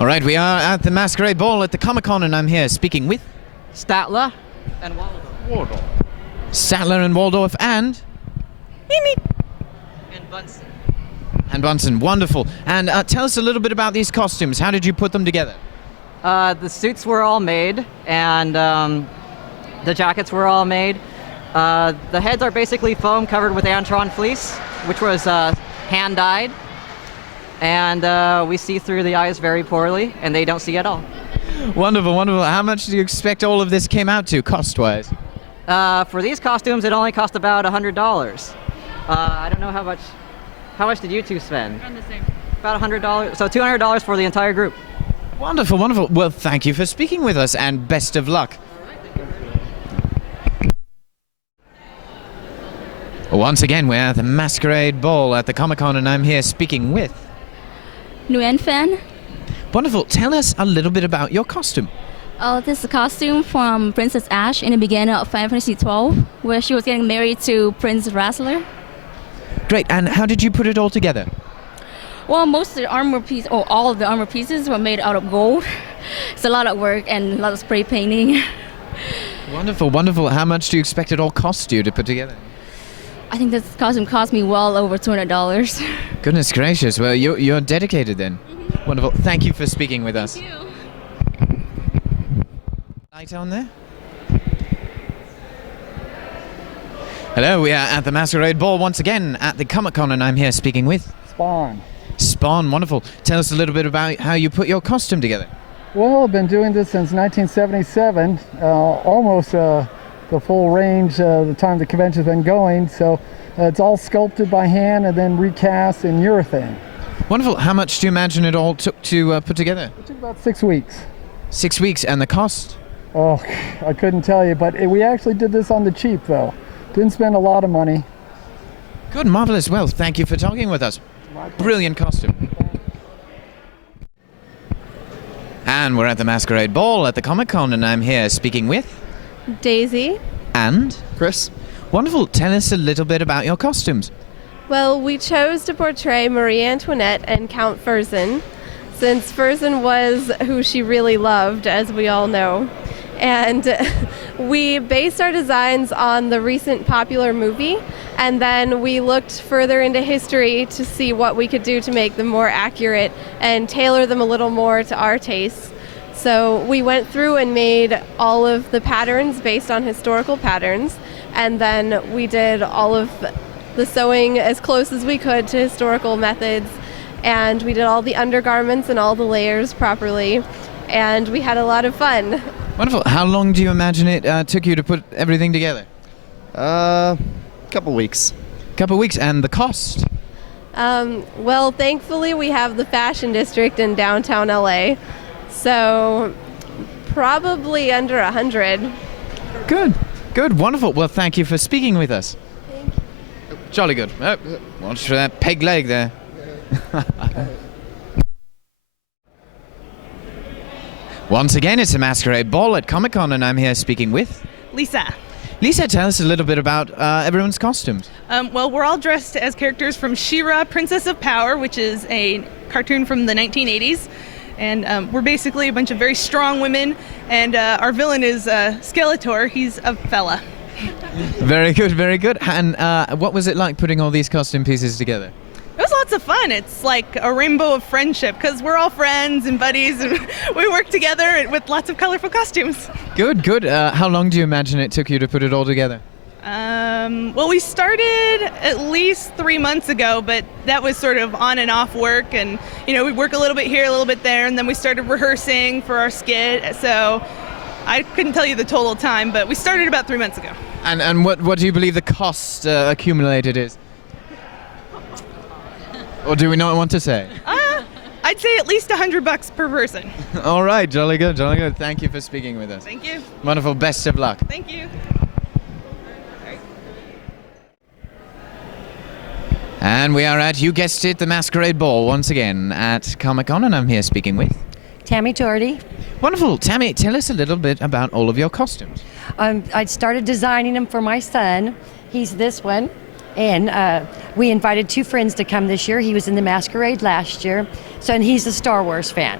All right, we are at the Masquerade Ball at the Comic-Con, and I'm here speaking with Statler and Waldorf. Statler and Waldorf and Bunsen. and Bunsen. Wonderful. And tell us a little bit about these costumes. How did you put them together? The suits were all made, and the jackets were all made. The heads are basically foam covered with Antron fleece, which was hand-dyed. And we see through the eyes very poorly, and they don't see at all. Wonderful, wonderful. How much do you expect all of this came out to, cost-wise? For these costumes, it only cost about $100. I don't know how much. How much did you two spend? Around the same. About $100. So $200 for the entire group. Wonderful, wonderful. Well, thank you for speaking with us, and best of luck. Once again, we're at the Masquerade Ball at the Comic-Con, and I'm here speaking with Nguyen Fan. Wonderful. Tell us a little bit about your costume. This is a costume from Princess Ash in the beginning of Final Fantasy XII, where she was getting married to Prince Rassler. Great. And how did you put it all together? Well, most of the armor piece, or all of the armor pieces, were made out of gold. It's a lot of work and a lot of spray painting. Wonderful, wonderful. How much do you expect it all cost you to put together? I think this costume cost me well over $200. Goodness gracious. Well, you're dedicated then. Mm-hmm. Wonderful. Thank you for speaking with us. Thank you. Light on there. Hello, we are at the Masquerade Ball once again at the Comic-Con, and I'm here speaking with Spawn. Spawn. Wonderful. Tell us a little bit about how you put your costume together. Well, I've been doing this since 1977, almost the full range, the time the convention's been going. So it's all sculpted by hand and then recast in urethane. Wonderful. How much do you imagine it all took to put together? It took about 6 weeks. 6 weeks, and the cost? Oh, I couldn't tell you, but we actually did this on the cheap, though. Didn't spend a lot of money. Good, marvelous. Well, thank you for talking with us. Brilliant costume. And we're at the Masquerade Ball at the Comic-Con, and I'm here speaking with Daisy. and Chris? Wonderful. Tell us a little bit about your costumes. Well, we chose to portray Marie Antoinette and Count Fersen, since Fersen was who she really loved, as we all know. And we based our designs on the recent popular movie, and then we looked further into history to see what we could do to make them more accurate and tailor them a little more to our tastes. So we went through and made all of the patterns based on historical patterns, and then we did all of the sewing as close as we could to historical methods, and we did all the undergarments and all the layers properly, and we had a lot of fun. Wonderful. How long do you imagine it took you to put everything together? Couple weeks. Couple weeks. And the cost? Well, thankfully we have the fashion district in downtown LA, so probably under 100. Good. Good. Wonderful. Well, thank you for speaking with us. Thank you. Jolly good. Oh, watch for that peg leg there. Once again, it's a Masquerade Ball at Comic-Con, and I'm here speaking with Lisa. Lisa. Tell us a little bit about everyone's costumes. Well, we're all dressed as characters from She-Ra, Princess of Power, which is a cartoon from the 1980s. And we're basically a bunch of very strong women, and our villain is Skeletor. He's a fella. Very good, very good. And what was it like putting all these costume pieces together? It was lots of fun. It's like a rainbow of friendship because we're all friends and buddies, and we work together with lots of colorful costumes. Good, good. How long do you imagine it took you to put it all together? Well, we started at least 3 months ago, but that was sort of on and off work, and we work a little bit here, a little bit there, and then we started rehearsing for our skit. So I couldn't tell you the total time, but we started about 3 months ago. And what do you believe the cost accumulated is? Or do we not want to say? I'd say at least $100 per person. All right, jolly good, jolly good. Thank you for speaking with us. Thank you. Wonderful, best of luck. Thank you. And we are at, you guessed it, the Masquerade Ball once again at Comic-Con, and I'm here speaking with Tammy Doherty. Wonderful. Tammy, tell us a little bit about all of your costumes. I started designing them for my son. He's this one. And we invited 2 friends to come this year. He was in the Masquerade last year, and he's a Star Wars fan.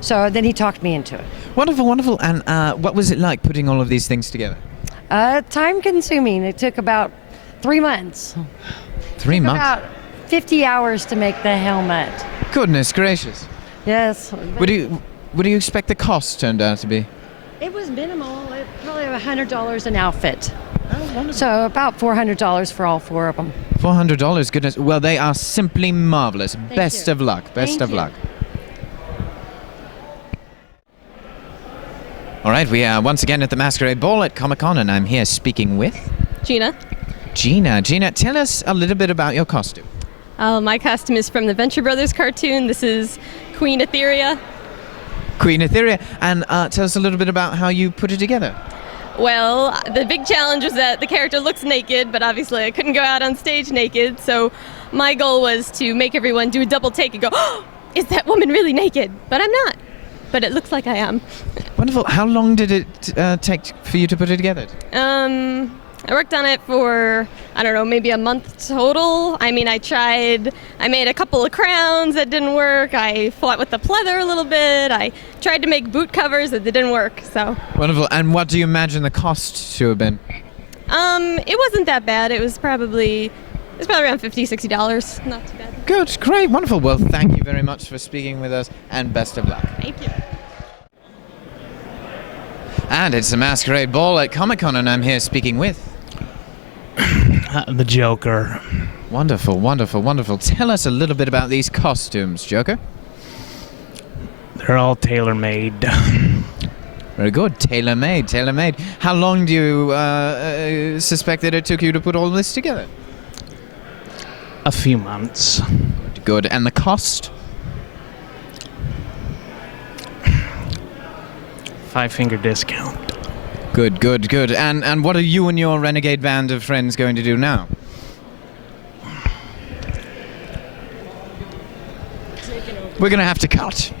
So then he talked me into it. Wonderful, wonderful. And what was it like putting all of these things together? Time consuming. It took about 3 months. 3 months? About 50 hours to make the helmet. Goodness gracious. Yes. What do you expect the cost turned out to be? It was minimal. It probably $100 an outfit. Oh, wonderful. So about $400 for all 4 of them. $400, goodness. Well, they are simply marvelous. Best you. of luck. Best Thank of you. luck. All right, we are once again at the Masquerade Ball at Comic-Con, and I'm here speaking with Gina. Gina. Gina, tell us a little bit about your costume. My costume is from the Venture Brothers cartoon. This is Queen Etheria. Queen Etheria. And tell us a little bit about how you put it together. Well, the big challenge was that the character looks naked, but obviously I couldn't go out on stage naked, so my goal was to make everyone do a double take and go, oh, is that woman really naked? But I'm not. But it looks like I am. Wonderful. How long did it take for you to put it together? I worked on it for, I don't know, maybe a month total. I mean, I made a couple of crowns that didn't work. I fought with the pleather a little bit. I tried to make boot covers that didn't work, so. Wonderful. And what do you imagine the cost to have been? It wasn't that bad. It was probably around $50, $60. Not too bad. Good. Great. Wonderful. Well, thank you very much for speaking with us, and best of luck. Thank you. And it's the Masquerade Ball at Comic-Con, and I'm here speaking with... The Joker. Wonderful, wonderful, wonderful. Tell us a little bit about these costumes, Joker. They're all tailor-made. Very good. Tailor-made, tailor-made. How long do you suspect that it took you to put all this together? A few months. Good. And the cost? 5-finger discount. Good, good, good. And what are you and your renegade band of friends going to do now? We're going to have to cut.